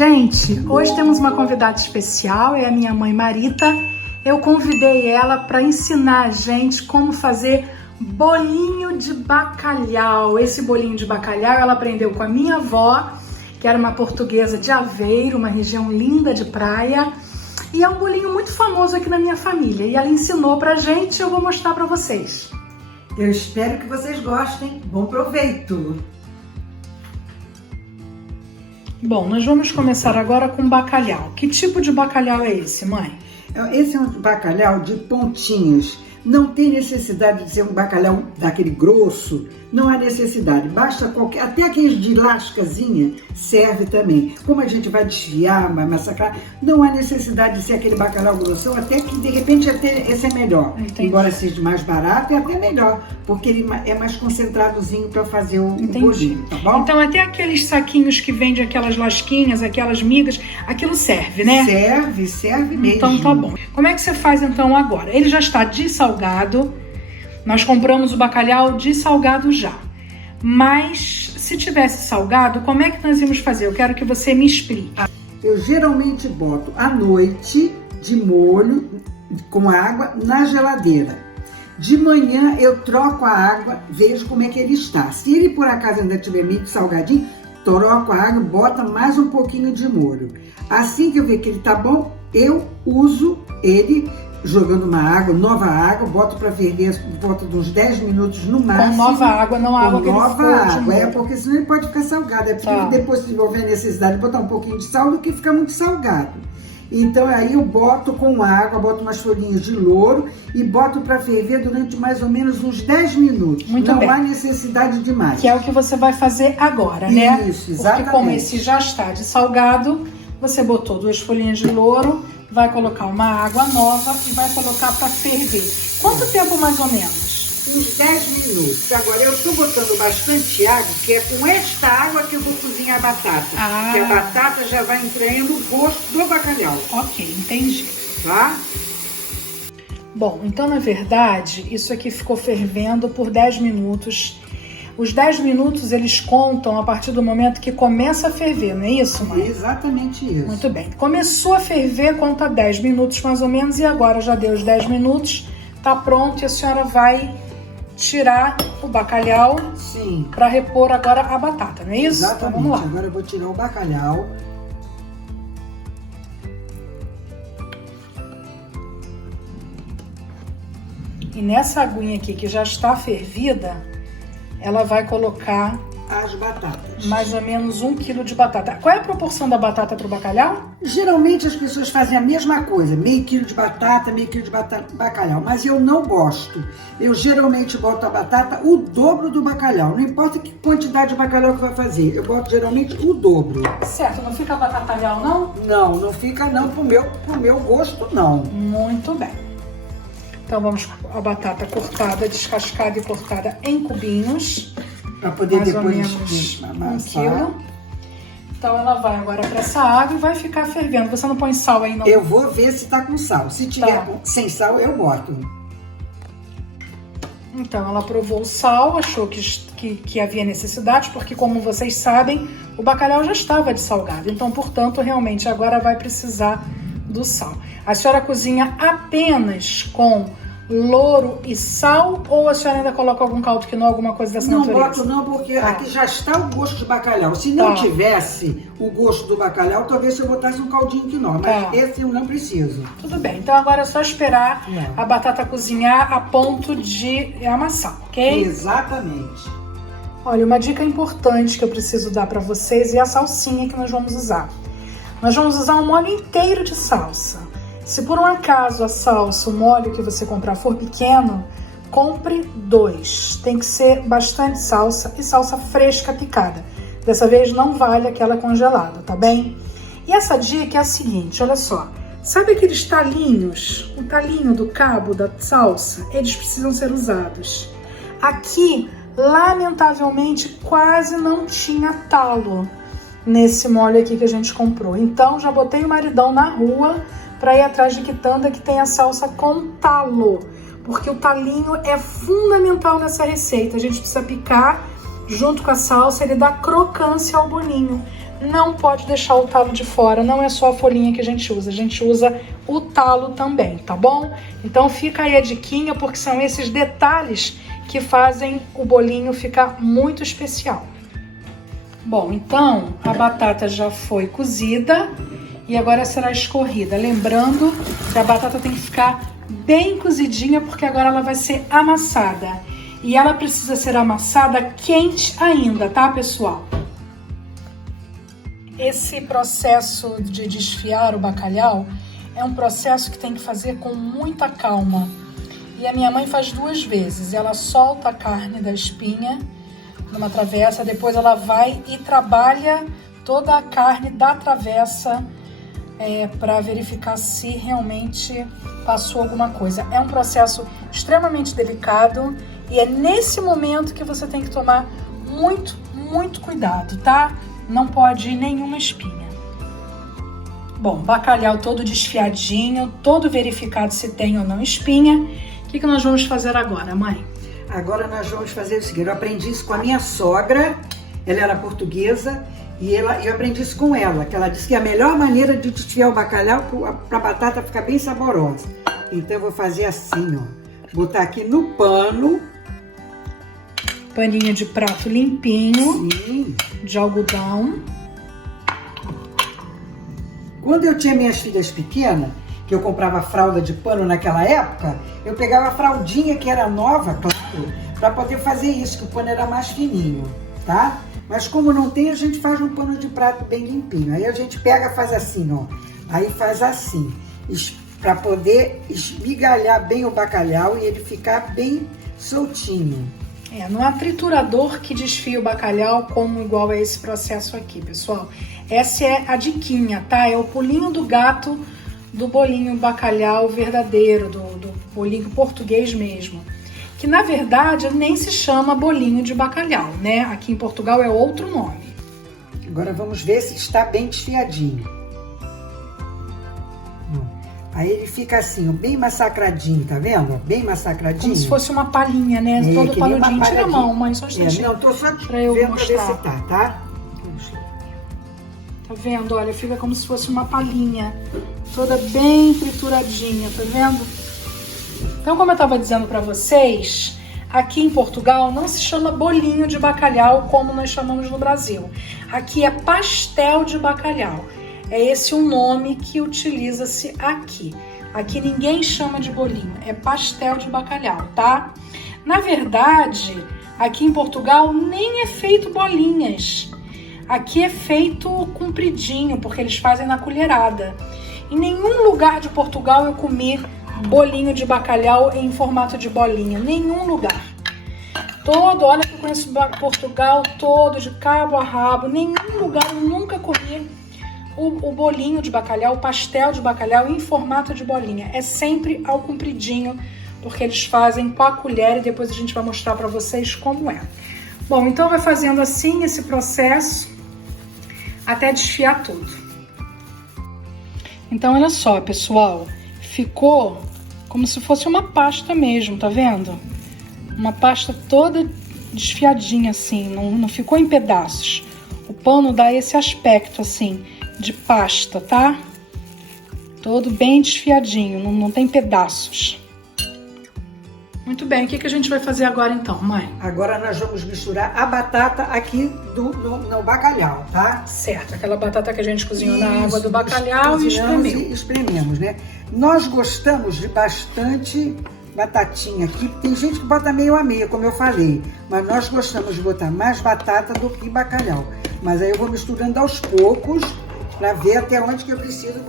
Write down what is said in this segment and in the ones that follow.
Gente, hoje temos uma convidada especial, é a minha mãe Marita. Eu convidei ela para ensinar a gente como fazer bolinho de bacalhau. Esse bolinho de bacalhau ela aprendeu com a minha avó, que era uma portuguesa de Aveiro, uma região linda de praia. E é um bolinho muito famoso aqui na minha família. E ela ensinou pra gente e eu vou mostrar pra vocês. Eu espero que vocês gostem. Bom proveito! Bom, nós vamos começar agora com bacalhau. Que tipo de bacalhau é esse, mãe? Esse é um bacalhau de pontinhos. Não tem necessidade de ser um bacalhau daquele grosso. Não há necessidade. Basta qualquer... Até aqueles de lascazinha serve também. Como a gente vai desfiar, vai massacrar, não há necessidade de ser aquele bacalhau grossão. Até que, de repente, até esse é melhor. Entendi. Embora seja mais barato, é até melhor. Porque ele é mais concentradozinho para fazer o bolinho, tá bom? Então, até aqueles saquinhos que vendem aquelas lasquinhas, aquelas migas, aquilo serve, né? Serve mesmo. Então, tá bom. Como é que você faz, então, agora? Ele já está dessalgado. Nós compramos o bacalhau dessalgado já. Mas, se tivesse salgado, como é que nós íamos fazer? Eu quero que você me explique. Eu geralmente boto à noite de molho com água na geladeira. De manhã eu troco a água, vejo como é que ele está. Se ele por acaso ainda estiver meio salgadinho, troco a água, bota mais um pouquinho de molho. Assim que eu ver que ele tá bom, eu uso ele jogando uma água, nova água, boto para ferver, boto de uns 10 minutos no máximo. Com nova água, não água que ele ficou de molho. Porque senão ele pode ficar salgado. É porque depois se houver necessidade de botar um pouquinho de sal, do que fica muito salgado. Então aí eu boto com água, boto umas folhinhas de louro e boto para ferver durante mais ou menos uns 10 minutos. Muito bem. Não há necessidade de mais. Que é o que você vai fazer agora, né? Isso, exatamente. Porque como esse já está de salgado, você botou 2 folhinhas de louro, vai colocar uma água nova e vai colocar para ferver. Quanto tempo mais ou menos? Uns 10 minutos. Agora eu estou botando bastante água, que é com esta água que eu vou cozinhar a batata. Que a batata já vai entrando o gosto do bacalhau. Ok, entendi. Tá? Bom, então na verdade, isso aqui ficou fervendo por 10 minutos. Os 10 minutos eles contam a partir do momento que começa a ferver, não é isso, mãe? Exatamente isso. Muito bem. Começou a ferver, conta 10 minutos mais ou menos, e agora já deu os 10 minutos, tá pronto e a senhora vai tirar o bacalhau para repor agora a batata, não é isso? Exatamente. Então, vamos lá. Agora eu vou tirar o bacalhau. E nessa aguinha aqui que já está fervida, ela vai colocar as batatas. Mais ou menos 1 quilo de batata. Qual é a proporção da batata para o bacalhau? Geralmente as pessoas fazem a mesma coisa, meio quilo de batata, meio quilo de bacalhau, mas eu não gosto. Eu geralmente boto a batata o dobro do bacalhau, não importa que quantidade de bacalhau que vai fazer, eu boto geralmente o dobro. Certo, não fica batatalhau não? Não, não fica não, pro meu gosto não. Muito bem. Então vamos com a batata cortada, descascada e cortada em cubinhos. Para poder mais depois ou menos amassar. 1 quilo. Então ela vai agora para essa água e vai ficar fervendo. Você não põe sal aí não? Eu vou ver se tá com sal. Se tiver sem sal, eu boto. Então ela provou o sal, achou que havia necessidade, porque como vocês sabem, o bacalhau já estava dessalgado. Então, portanto, realmente agora vai precisar do sal. A senhora cozinha apenas com louro e sal, ou a senhora ainda coloca algum caldo quinoa, alguma coisa dessa natureza? Não boto não, porque aqui já está o gosto de bacalhau. Se não tivesse o gosto do bacalhau, talvez eu botasse um caldinho quinoa, mas esse eu não preciso. Tudo bem, então agora é só esperar a batata cozinhar a ponto de amassar, ok? Exatamente. Olha, uma dica importante que eu preciso dar para vocês é a salsinha que nós vamos usar. Nós vamos usar um molho inteiro de salsa. Se por um acaso a salsa, o molho que você comprar for pequeno, compre 2. Tem que ser bastante salsa e salsa fresca picada. Dessa vez não vale aquela congelada, tá bem? E essa dica é a seguinte, olha só. Sabe aqueles talinhos, o talinho do cabo da salsa? Eles precisam ser usados. Aqui, lamentavelmente, quase não tinha talo nesse molho aqui que a gente comprou. Então, já botei o maridão na rua para ir atrás de quitanda que tem a salsa com talo, porque o talinho é fundamental nessa receita. A gente precisa picar junto com a salsa, ele dá crocância ao bolinho. não pode deixar o talo de fora, não é só a folhinha que a gente usa o talo também, tá bom? Então fica aí a diquinha, porque são esses detalhes que fazem o bolinho ficar muito especial. Bom, então a batata já foi cozida e agora será escorrida. Lembrando que a batata tem que ficar bem cozidinha, porque agora ela vai ser amassada. E ela precisa ser amassada quente ainda, tá, pessoal? Esse processo de desfiar o bacalhau é um processo que tem que fazer com muita calma. E a minha mãe faz 2 vezes. Ela solta a carne da espinha numa travessa, depois ela vai e trabalha toda a carne da travessa para verificar se realmente passou alguma coisa. É um processo extremamente delicado e é nesse momento que você tem que tomar muito cuidado, tá? Não pode ir nenhuma espinha. Bom, bacalhau todo desfiadinho, todo verificado se tem ou não espinha. O que nós vamos fazer agora, mãe? Agora nós vamos fazer o seguinte, eu aprendi isso com a minha sogra, ela era portuguesa, e eu aprendi isso com ela, que ela disse que a melhor maneira de desfiar o bacalhau para a batata ficar bem saborosa. Então eu vou fazer assim, ó, botar aqui no pano. Paninho de prato limpinho. Sim. De algodão. Quando eu tinha minhas filhas pequenas, que eu comprava fralda de pano naquela época, eu pegava a fraldinha que era nova, claro, para poder fazer isso, que o pano era mais fininho, tá? Mas como não tem, a gente faz um pano de prato bem limpinho. Aí a gente pega, faz assim, ó. Aí faz assim, para poder esmigalhar bem o bacalhau e ele ficar bem soltinho. Não há triturador que desfia o bacalhau como igual a esse processo aqui, pessoal. Essa é a diquinha, tá? É o pulinho do gato do bolinho bacalhau verdadeiro, do bolinho português mesmo. Que na verdade nem se chama bolinho de bacalhau, né? Aqui em Portugal é outro nome. Agora vamos ver se está bem desfiadinho. Aí ele fica assim, bem massacradinho, tá vendo? Bem massacradinho. Como se fosse uma palhinha, né? Todo paludinho. Tira a mão, mãe, só não, tô só pra eu vendo mostrar. Pra ver se tá? Tá vendo? Olha, fica como se fosse uma palhinha. Toda bem trituradinha, tá vendo? Então, como eu tava dizendo pra vocês, aqui em Portugal não se chama bolinho de bacalhau como nós chamamos no Brasil. Aqui é pastel de bacalhau. É esse o nome que utiliza-se aqui. Aqui ninguém chama de bolinho, é pastel de bacalhau, tá? Na verdade, aqui em Portugal nem é feito bolinhas. Aqui é feito compridinho, porque eles fazem na colherada. Em nenhum lugar de Portugal eu comi bolinho de bacalhau em formato de bolinha, nenhum lugar. Olha que eu conheço Portugal todo, de cabo a rabo, nenhum lugar eu nunca comi o bolinho de bacalhau, o pastel de bacalhau em formato de bolinha. É sempre ao compridinho, porque eles fazem com a colher e depois a gente vai mostrar para vocês como é. Bom, então vai fazendo assim esse processo até desfiar tudo. Então olha só, pessoal, ficou como se fosse uma pasta mesmo, tá vendo? Uma pasta toda desfiadinha assim, não ficou em pedaços. O pano dá esse aspecto assim de pasta, tá? Todo bem desfiadinho, não tem pedaços. Muito bem, o que a gente vai fazer agora então, mãe? Agora nós vamos misturar a batata aqui no bacalhau, tá? Certo, aquela batata que a gente cozinhou na água do bacalhau e espremeu. Esprememos, né? Nós gostamos de bastante batatinha aqui. Tem gente que bota meio a meio, como eu falei. Mas nós gostamos de botar mais batata do que bacalhau. Mas aí eu vou misturando aos poucos para ver até onde que eu preciso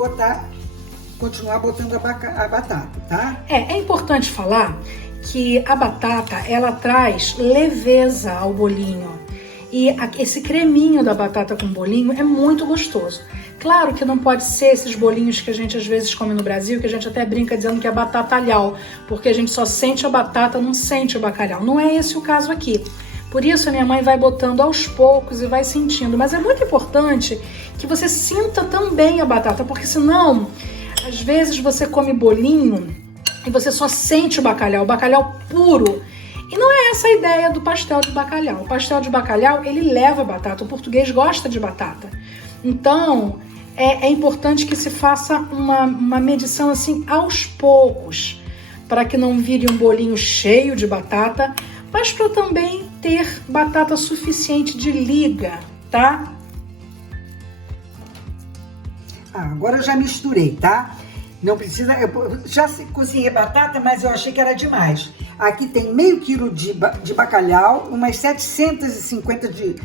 continuar botando a batata, tá? É importante falar que a batata, ela traz leveza ao bolinho. E esse creminho da batata com bolinho é muito gostoso. Claro que não pode ser esses bolinhos que a gente às vezes come no Brasil, que a gente até brinca dizendo que é batatalhau, porque a gente só sente a batata, não sente o bacalhau. Não é esse o caso aqui. Por isso a minha mãe vai botando aos poucos e vai sentindo. Mas é muito importante que você sinta também a batata, porque senão, às vezes você come bolinho e você só sente o bacalhau puro. E não é essa é a ideia do pastel de bacalhau. O pastel de bacalhau, ele leva batata. O português gosta de batata. Então, é importante que se faça uma medição assim aos poucos, para que não vire um bolinho cheio de batata, mas para também ter batata suficiente de liga, tá? Agora eu já misturei, tá? Não precisa... Eu já cozinhei batata, mas eu achei que era demais. Aqui tem meio quilo de bacalhau, umas 750 de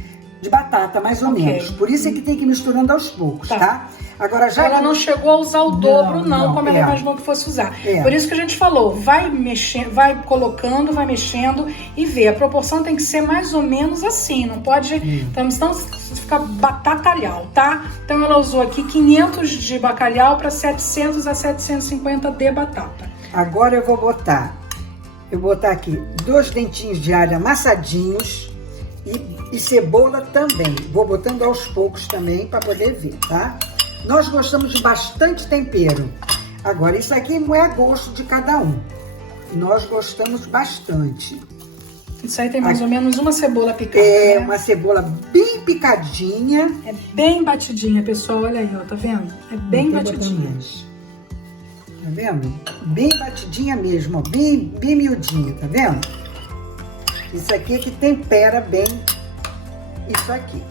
batata, mais ou menos. Por isso é que tem que ir misturando aos poucos, tá? Agora já... Ela não chegou a usar o dobro, não, como ela imaginou que fosse usar. Por isso que a gente falou, vai mexendo, vai colocando, vai mexendo e vê. A proporção tem que ser mais ou menos assim, não pode... Então, fica batatalhau, tá? Então, ela usou aqui 500 de bacalhau para 700 a 750 de batata. Agora eu vou botar aqui 2 dentinhos de alho amassadinhos e cebola também. Vou botando aos poucos também para poder ver, tá? Nós gostamos de bastante tempero. Agora, isso aqui não é a gosto de cada um. Nós gostamos bastante. Isso aí tem mais ou menos uma cebola picada, né? Uma cebola bem picadinha. É bem batidinha, pessoal. Olha aí, ó, tá vendo? É bem batidinha. Tá vendo? Bem batidinha mesmo, ó. Bem miudinha, tá vendo? Isso aqui é que tempera bem isso aqui.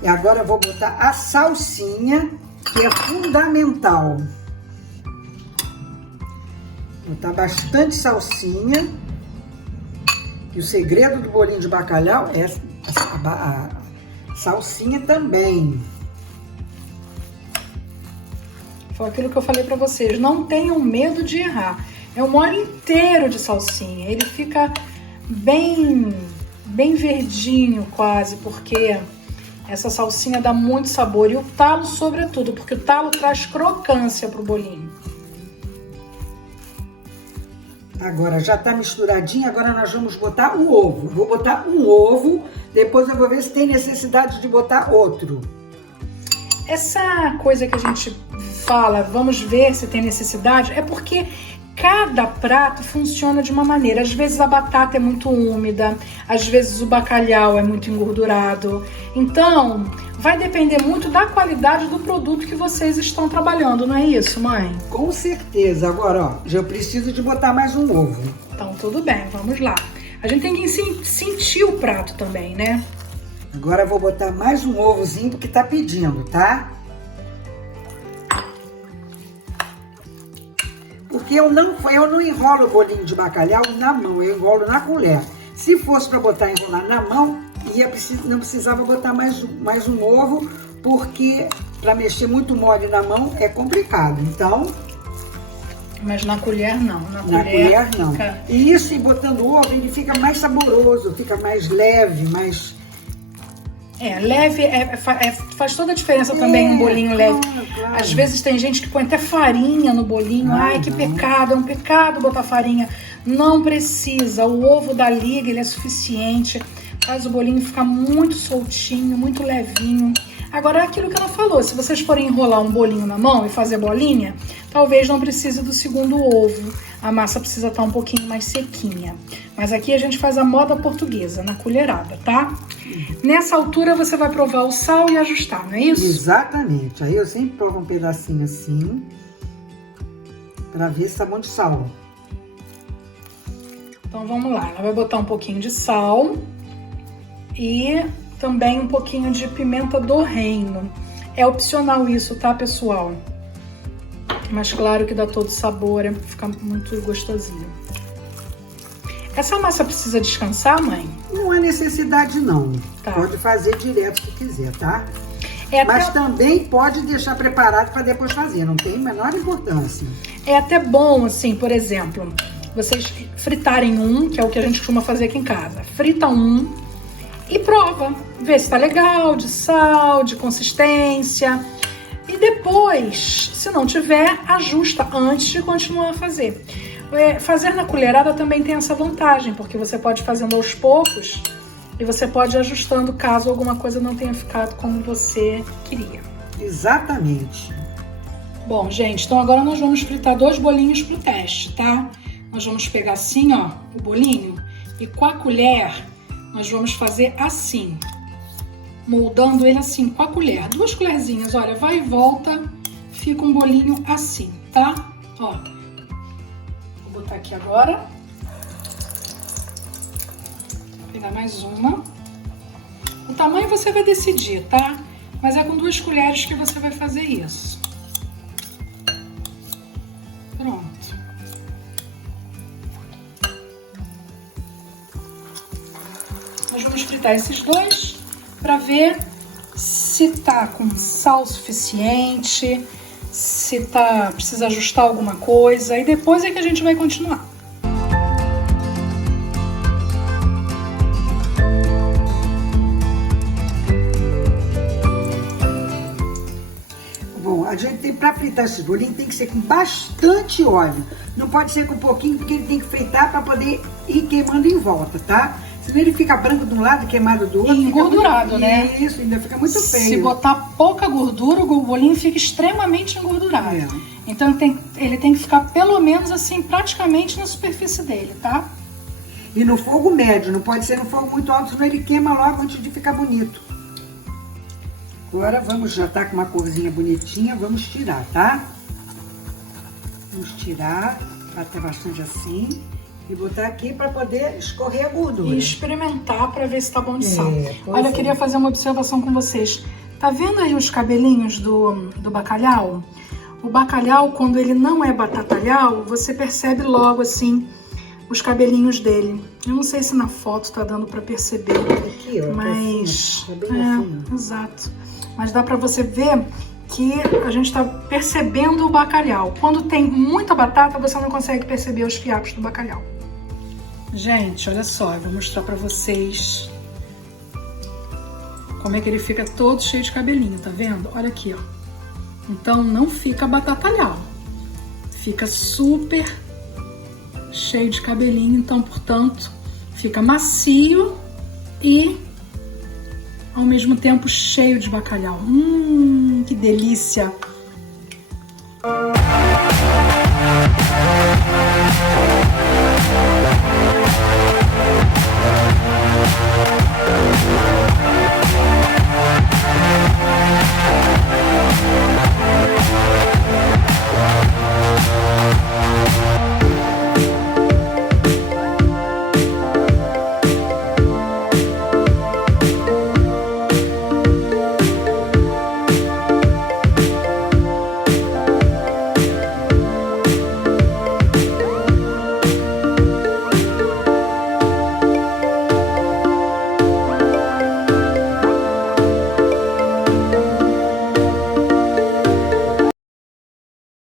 E agora eu vou botar a salsinha, que é fundamental. Botar bastante salsinha. E o segredo do bolinho de bacalhau é a salsinha também. Foi aquilo que eu falei pra vocês. Não tenham medo de errar. É um molho inteiro de salsinha. Ele fica bem verdinho quase, porque... essa salsinha dá muito sabor. E o talo, sobretudo, porque o talo traz crocância pro bolinho. Agora já tá misturadinho, agora nós vamos botar o ovo. Vou botar um ovo, depois eu vou ver se tem necessidade de botar outro. Essa coisa que a gente fala, vamos ver se tem necessidade, é porque... cada prato funciona de uma maneira. Às vezes a batata é muito úmida, às vezes o bacalhau é muito engordurado. Então, vai depender muito da qualidade do produto que vocês estão trabalhando, não é isso, mãe? Com certeza. Agora, ó, já preciso de botar mais um ovo. Então, tudo bem, vamos lá. A gente tem que sentir o prato também, né? Agora eu vou botar mais um ovozinho porque tá pedindo, tá? Porque eu não enrolo o bolinho de bacalhau na mão, eu enrolo na colher. Se fosse para botar enrolar na mão, não precisava botar mais um ovo, porque para mexer muito mole na mão é complicado. Então... mas na colher não. Na colher não. Fica... E isso, e botando ovo, ele fica mais saboroso, fica mais leve, mais... leve, faz toda a diferença também um bolinho leve. Claro. Às vezes tem gente que põe até farinha no bolinho. Ai, que pecado, é um pecado botar farinha. Não precisa, o ovo da liga, ele é suficiente. Faz o bolinho ficar muito soltinho, muito levinho. Agora, é aquilo que ela falou, se vocês forem enrolar um bolinho na mão e fazer bolinha, talvez não precise do segundo ovo. A massa precisa estar um pouquinho mais sequinha. Mas aqui a gente faz a moda portuguesa, na colherada, tá? Nessa altura você vai provar o sal e ajustar, não é isso? Exatamente. Aí eu sempre provo um pedacinho assim, pra ver se tá bom de sal. Então vamos lá, ela vai botar um pouquinho de sal e também um pouquinho de pimenta do reino. É opcional isso, tá, pessoal? Mas claro que dá todo sabor, fica muito gostosinho. Essa massa precisa descansar, mãe? Não há necessidade, não. Tá. Pode fazer direto se quiser, tá? É mas até... também pode deixar preparado para depois fazer, não tem a menor importância. É até bom, assim, por exemplo, vocês fritarem um, que é o que a gente costuma fazer aqui em casa. Frita um e prova. Vê se tá legal, de sal, de consistência. E depois, se não tiver, ajusta antes de continuar a fazer. Fazer na colherada também tem essa vantagem, porque você pode ir fazendo aos poucos e você pode ir ajustando caso alguma coisa não tenha ficado como você queria. Exatamente. Bom, gente, então agora nós vamos fritar 2 bolinhos pro teste, tá? Nós vamos pegar assim, ó, o bolinho E com a colher, nós vamos fazer assim, moldando ele assim, com a colher. 2 colherzinhas, olha, vai e volta, fica um bolinho assim, tá? Ó, vou botar aqui agora. Vou pegar mais uma. O tamanho você vai decidir, tá? Mas é com 2 colheres que você vai fazer isso. Pronto. Nós vamos fritar esses 2 para ver se tá com sal suficiente, se precisa ajustar alguma coisa, e depois é que a gente vai continuar. Bom, a gente tem, para fritar esse bolinho, tem que ser com bastante óleo. Não pode ser com pouquinho, porque ele tem que fritar para poder ir queimando em volta, tá? Senão ele fica branco de um lado e queimado do outro. E engordurado, né? Isso, ainda fica muito feio. Se botar pouca gordura, o bolinho fica extremamente engordurado. É. Então ele tem que ficar pelo menos assim, praticamente na superfície dele, tá? E no fogo médio, não pode ser no fogo muito alto, senão ele queima logo antes de ficar bonito. Agora vamos, já tá com uma corzinha bonitinha, vamos tirar, tá? Vamos tirar, bater bastante assim e botar aqui para poder escorrer a gordura. E experimentar para ver se tá bom de sal. Olha, eu queria fazer uma observação com vocês. Tá vendo aí os cabelinhos do bacalhau? O bacalhau, quando ele não é batatalhau, você percebe logo assim os cabelinhos dele. Eu não sei se na foto tá dando para perceber, aqui, ó, mas tá bem assim, exato. Mas dá para você ver que a gente tá percebendo o bacalhau. Quando tem muita batata, você não consegue perceber os fiapos do bacalhau. Gente, olha só, eu vou mostrar para vocês como é que ele fica todo cheio de cabelinho, tá vendo? Olha aqui, ó. Então não fica batatalhau, fica super cheio de cabelinho, então, portanto, fica macio e ao mesmo tempo cheio de bacalhau. Que delícia!